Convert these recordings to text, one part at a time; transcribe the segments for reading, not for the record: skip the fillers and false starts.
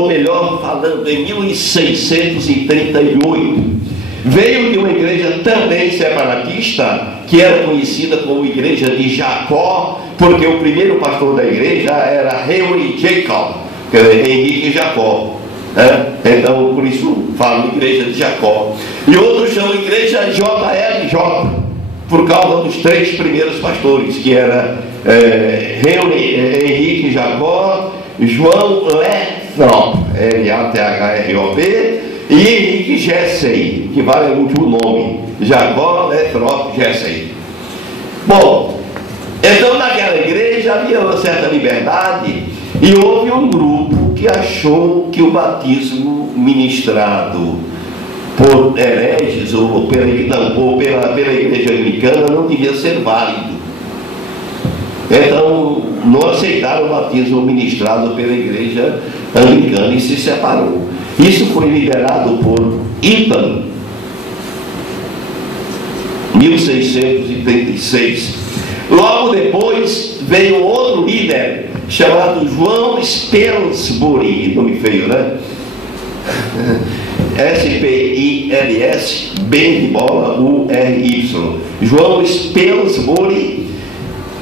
ou melhor falando, em 1638, veio de uma igreja também separatista, que era conhecida como Igreja de Jacó, porque o primeiro pastor da igreja era Henry Jacob, Henrique Jacó. Então, por isso falo Igreja de Jacó. E outros chamam Igreja JLJ, por causa dos 3 primeiros pastores, que era Henrique Jacó, João Lathrop, L-A-T-H-R-O-P, e Henrique Jessey, que vale o último nome, Jacó Lathrop Jessey. Bom, então naquela igreja havia uma certa liberdade, e houve um grupo que achou que o batismo ministrado por hereges ou pela igreja anglicana não devia ser válido. Então não aceitaram o batismo ministrado pela igreja anglicana e se separou. Isso foi liderado por Ítalo, 1636. Logo depois veio outro líder chamado João Spilsbury, nome feio, né? S-P-I-L-S, B de bola, U-R-Y. João Spilsbury,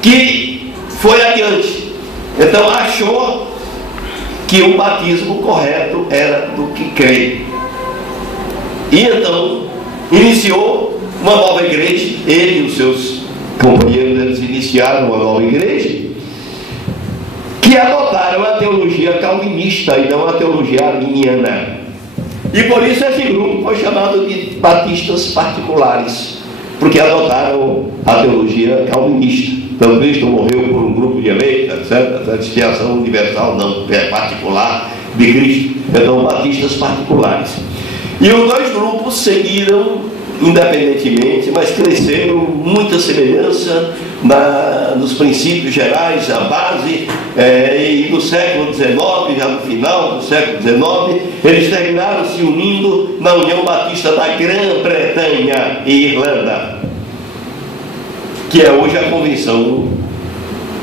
que foi adiante. Então achou que o batismo correto era do que crê. E então iniciou uma nova igreja. Ele e os seus companheiros, eles iniciaram uma nova igreja, que adotaram a teologia calvinista e não a teologia arminiana. E por isso esse grupo foi chamado de batistas particulares, porque adotaram a teologia calvinista. Então Cristo morreu por um grupo de eleitos, etc. A expiação universal não, é particular de Cristo. Então batistas particulares. E os 2 grupos seguiram independentemente, mas cresceram muita semelhança nos princípios gerais, a base, e no século XIX, já no final do século XIX, eles terminaram se unindo na União Batista da Grã-Bretanha e Irlanda, que é hoje a Convenção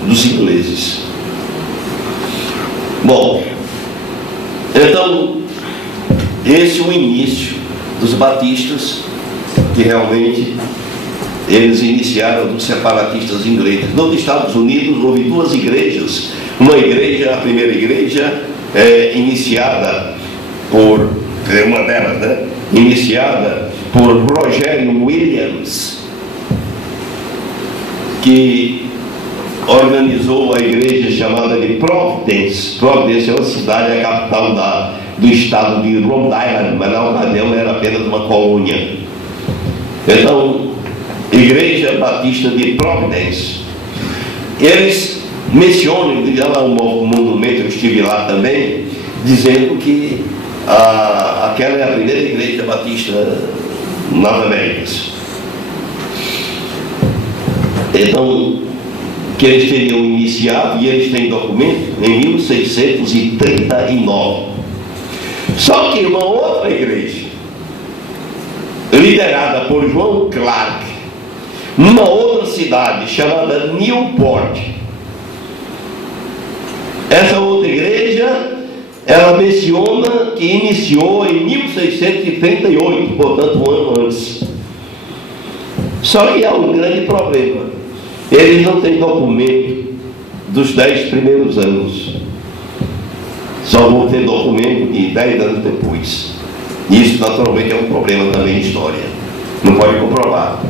dos Ingleses. Bom, então esse é o início dos batistas, que realmente eles iniciaram dos separatistas ingleses. Nos Estados Unidos houve 2 igrejas. Uma igreja, a primeira igreja, iniciada por, uma delas, né? Iniciada por Rogério Williams, que organizou a igreja chamada de Providence. Providence é uma cidade, a capital do estado de Rhode Island, mas na ocasião era apenas uma colônia. Então, Igreja Batista de Providence, eles mencionam, lá um monumento, eu estive lá também, dizendo que aquela é a primeira igreja batista nas Américas. Então, que eles teriam iniciado, e eles têm documento, em 1639. Só que uma outra igreja, liderada por João Clark, numa outra cidade chamada Newport, essa outra igreja, ela menciona que iniciou em 1638, portanto um ano antes. Só que há um grande problema: eles não têm documento dos 10 primeiros anos, só vão ter documento de 10 anos depois. Isso naturalmente é um problema também de história, não pode comprovar.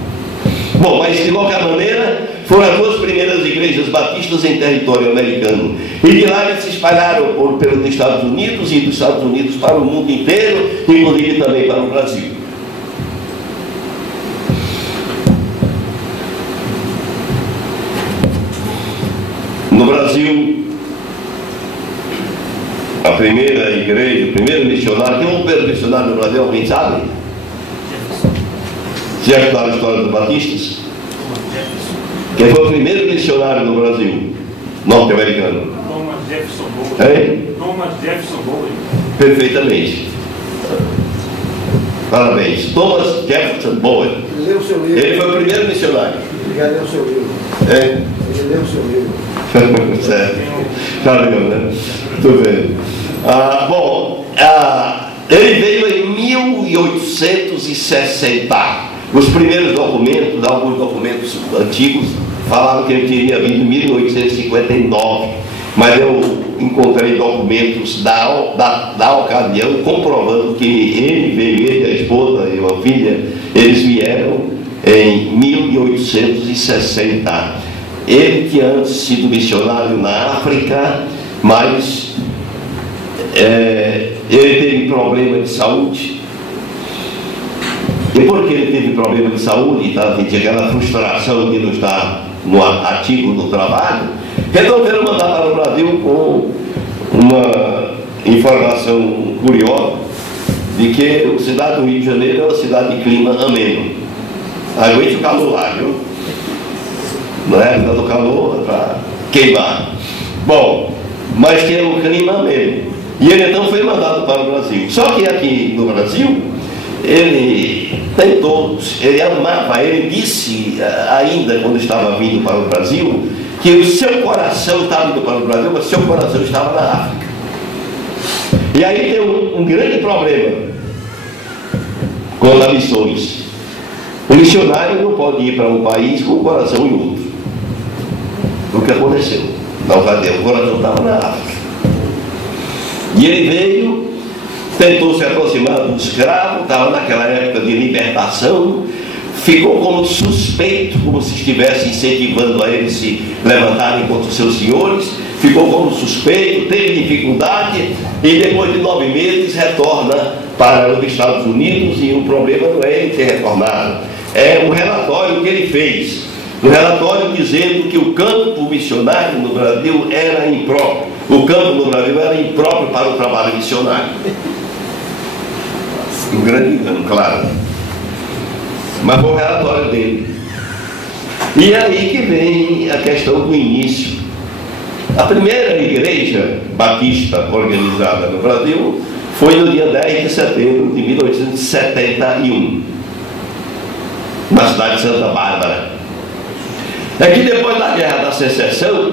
Bom, mas de qualquer maneira, foram as 2 primeiras igrejas batistas em território americano, e de lá eles se espalharam pelos Estados Unidos, e dos Estados Unidos para o mundo inteiro, inclusive também para o Brasil. No Brasil, a primeira igreja, o primeiro missionário, tem um primeiro missionário no Brasil, alguém sabe? Já estudaram a história dos batistas? Quem foi o primeiro missionário no Brasil? Norte-americano? Thomas Jefferson Bowen. Thomas Jefferson Bowen. Perfeitamente. Parabéns. Thomas Jefferson Bowen. Ele leu o seu livro. Ele foi o primeiro missionário. Ele já leu o seu livro. Ele leu o seu livro. Certo. Já leu, né? Estou vendo. Ele veio em 1860. Os primeiros documentos, alguns documentos antigos, falavam que ele teria vindo em 1859, mas eu encontrei documentos da ocasião comprovando que ele veio, ele, a esposa e uma filha, eles vieram em 1860. Ele tinha antes sido missionário na África, mas ele teve problema de saúde. E porque ele teve problema de saúde, tinha aquela frustração de não estar no ativo do trabalho, resolveram mandar para o Brasil com uma informação curiosa de que a cidade do Rio de Janeiro é uma cidade de clima ameno. Aguente o calor lá, viu? Não é época do calor, para queimar. Bom, mas que é um clima ameno. E ele então foi mandado para o Brasil. Só que aqui no Brasil, ele tentou, ele amava, ele disse ainda quando estava vindo para o Brasil, que o seu coração estava indo para o Brasil, mas o seu coração estava na África. E aí tem um grande problema com as missões. O missionário não pode ir para um país com o coração em outro. O que aconteceu? Não vai ter, o coração estava na África. E ele veio, tentou se aproximar do escravo, estava naquela época de libertação, ficou como suspeito, como se estivesse incentivando a ele se levantarem contra os seus senhores, ficou como suspeito, teve dificuldade, e depois de 9 meses retorna para os Estados Unidos, e o problema não é ele ter retornado, é um relatório que ele fez, um relatório dizendo que o campo missionário no Brasil era impróprio, o campo no Brasil era impróprio para o trabalho missionário. Um grande engano, claro. Mas foi o relatório dele. E aí que vem a questão do início. A primeira igreja batista organizada no Brasil foi no dia 10 de setembro de 1871, na cidade de Santa Bárbara. É que depois da Guerra da Secessão,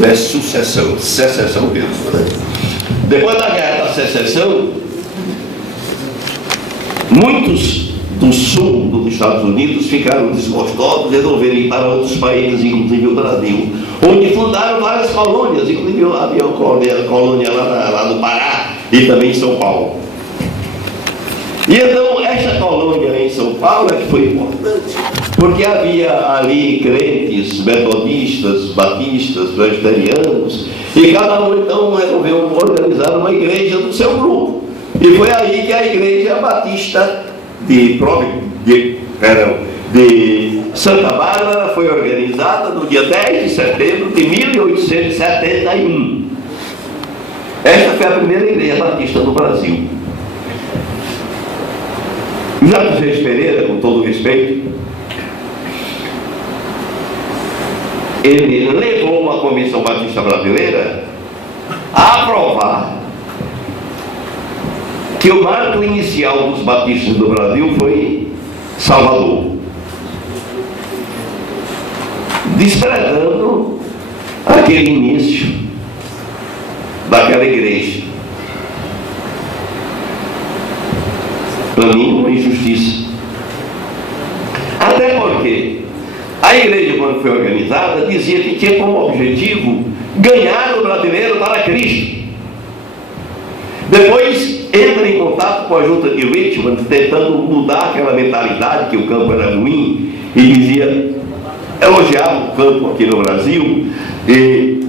não é sucessão, secessão mesmo, né? Depois da Guerra da Secessão, muitos do sul dos Estados Unidos ficaram desgostosos, resolveram ir para outros países, inclusive o Brasil, onde fundaram várias colônias, inclusive havia uma colônia lá no Pará e também em São Paulo. E então esta colônia em São Paulo é que foi importante, porque havia ali crentes, metodistas, batistas, presbiterianos, e cada um então resolveu organizar uma igreja do seu grupo. E foi aí que a igreja batista de Santa Bárbara foi organizada no dia 10 de setembro de 1871. Esta foi a primeira igreja batista do Brasil. Jacques Reis Pereira, com todo respeito, ele levou a Comissão Batista Brasileira a aprovar que o marco inicial dos batistas do Brasil foi Salvador, desprezando aquele início daquela igreja. Para mim, uma injustiça. Até porque a igreja, quando foi organizada, dizia que tinha como objetivo ganhar o brasileiro para Cristo. Depois entra em contato com a junta de Richmond, tentando mudar aquela mentalidade que o campo era ruim, e dizia, elogiava o campo aqui no Brasil, e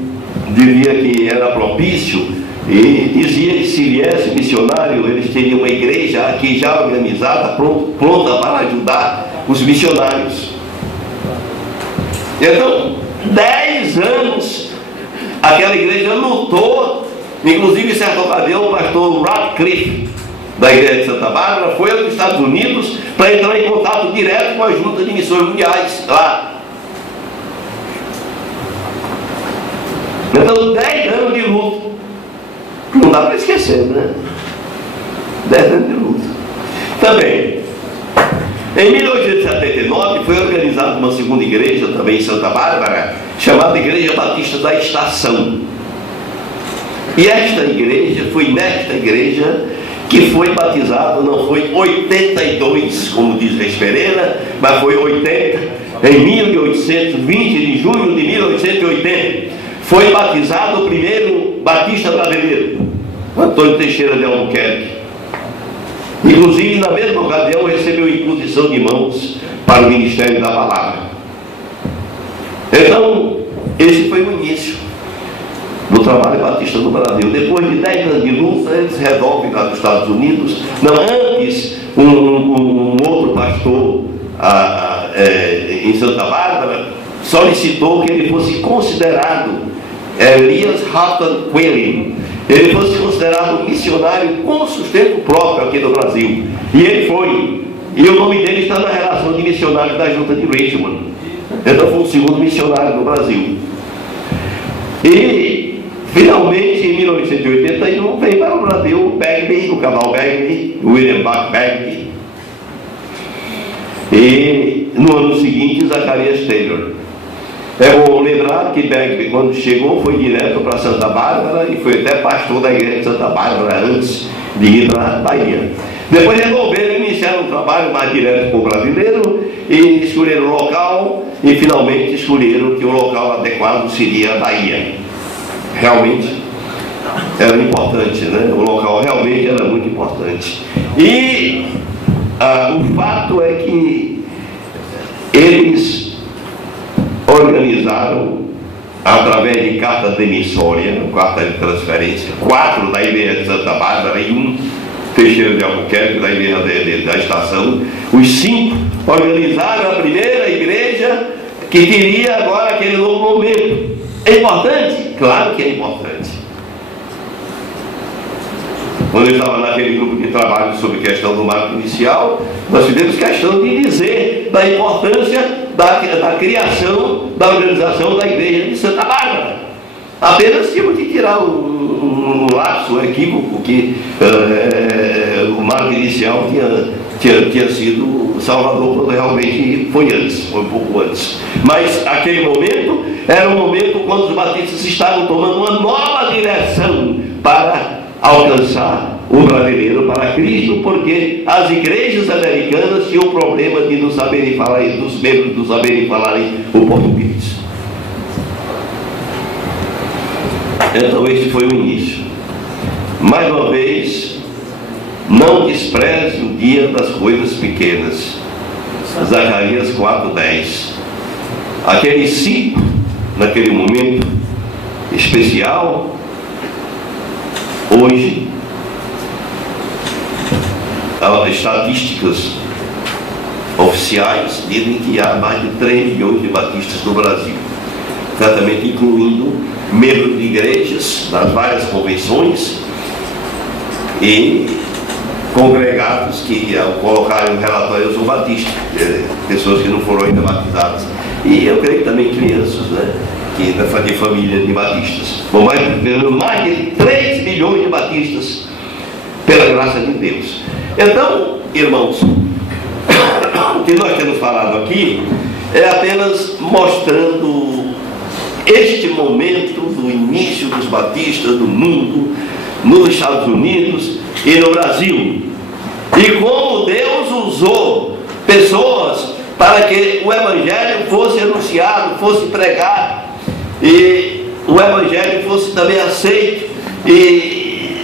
dizia que era propício, e dizia que se viesse missionário, eles teriam uma igreja aqui já organizada, pronta para ajudar os missionários. Então, 10 anos, aquela igreja lutou. Inclusive, em certa ocasião, o pastor Radcliffe, da igreja de Santa Bárbara, foi aos Estados Unidos para entrar em contato direto com a junta de missões mundiais lá. Então, 10 anos de luta. Não dá para esquecer, né? 10 anos de luta. Também, em 1879, foi organizada uma segunda igreja, também em Santa Bárbara, chamada Igreja Batista da Estação. E esta igreja, foi nesta igreja que foi batizado, não foi 82, como diz Reis Pereira, mas foi 80, em 1820 de junho de 1880, foi batizado o primeiro batista brasileiro, Antônio Teixeira de Albuquerque. Inclusive, na mesma ocasião, recebeu imposição de mãos para o ministério da palavra. Então, esse foi o início do trabalho batista no Brasil. Depois de 10 anos de luta, eles resolvem lá nos Estados Unidos. Não, antes, um outro pastor em Santa Bárbara solicitou que ele fosse considerado, Elias Houghton Quillen, ele fosse considerado um missionário com sustento próprio aqui no Brasil. E ele foi. E o nome dele está na relação de missionário da junta de Richmond. Então foi o segundo missionário no Brasil. E finalmente, em 1881, veio para o Brasil o Bagby, o Cabal Bagby, o William Buck Bagby. E no ano seguinte, Zacarias Taylor. É bom lembrar que Bagby, quando chegou, foi direto para Santa Bárbara e foi até pastor da igreja de Santa Bárbara antes de ir para a Bahia. Depois resolveram iniciar um trabalho mais direto com o brasileiro e escolheram o local e finalmente escolheram que o local adequado seria a Bahia. Realmente era importante, né? O local realmente era muito importante. E o fato é que eles organizaram, através de carta demissória, carta de transferência, 4 da igreja de Santa Bárbara e 1 Teixeira de Albuquerque, da igreja da estação. Os 5 organizaram a primeira igreja que teria agora aquele novo momento. É importante? Claro que é importante. Quando eu estava naquele grupo de trabalho sobre questão do marco inicial, nós tivemos questão de dizer da importância da criação, da organização da igreja de Santa Bárbara. Apenas tínhamos que tirar um lapso, um equívoco, que o marco inicial tinha sido Salvador, quando realmente foi antes, foi um pouco antes. Mas aquele momento era um momento quando os batistas estavam tomando uma nova direção para alcançar o brasileiro para Cristo, porque as igrejas americanas tinham o problema de não saberem falar, dos membros não saberem falarem o português. Então este foi o início. Mais uma vez, não despreze o dia das coisas pequenas. Zacarias 4:10. Aqueles 5, naquele momento especial, hoje, as estatísticas oficiais dizem que há mais de 3 milhões de batistas no Brasil, certamente incluindo membros de igrejas das várias convenções e congregados que, ao colocarem um relatório, eu sou batista, pessoas que não foram ainda batizadas, e eu creio que também crianças, né, que de família de batistas. Bom, mais de 3 milhões de batistas, pela graça de Deus. Então, irmãos, o que nós temos falado aqui é apenas mostrando este momento do início dos batistas do mundo, nos Estados Unidos e no Brasil, e como Deus usou pessoas para que o Evangelho fosse anunciado, fosse pregado, e o Evangelho fosse também aceito, e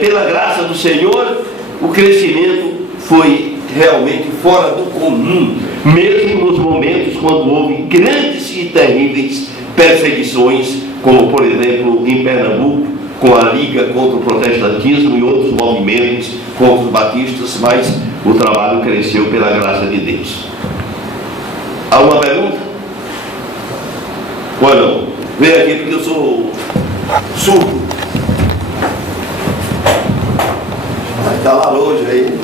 pela graça do Senhor, o crescimento foi realmente fora do comum, mesmo nos momentos quando houve grandes e terríveis perseguições, como por exemplo em Pernambuco, com a Liga contra o Protestantismo e outros movimentos contra os batistas, mas o trabalho cresceu pela graça de Deus. Alguma pergunta? Ou não? Vem aqui porque eu sou surdo. Está lá longe aí.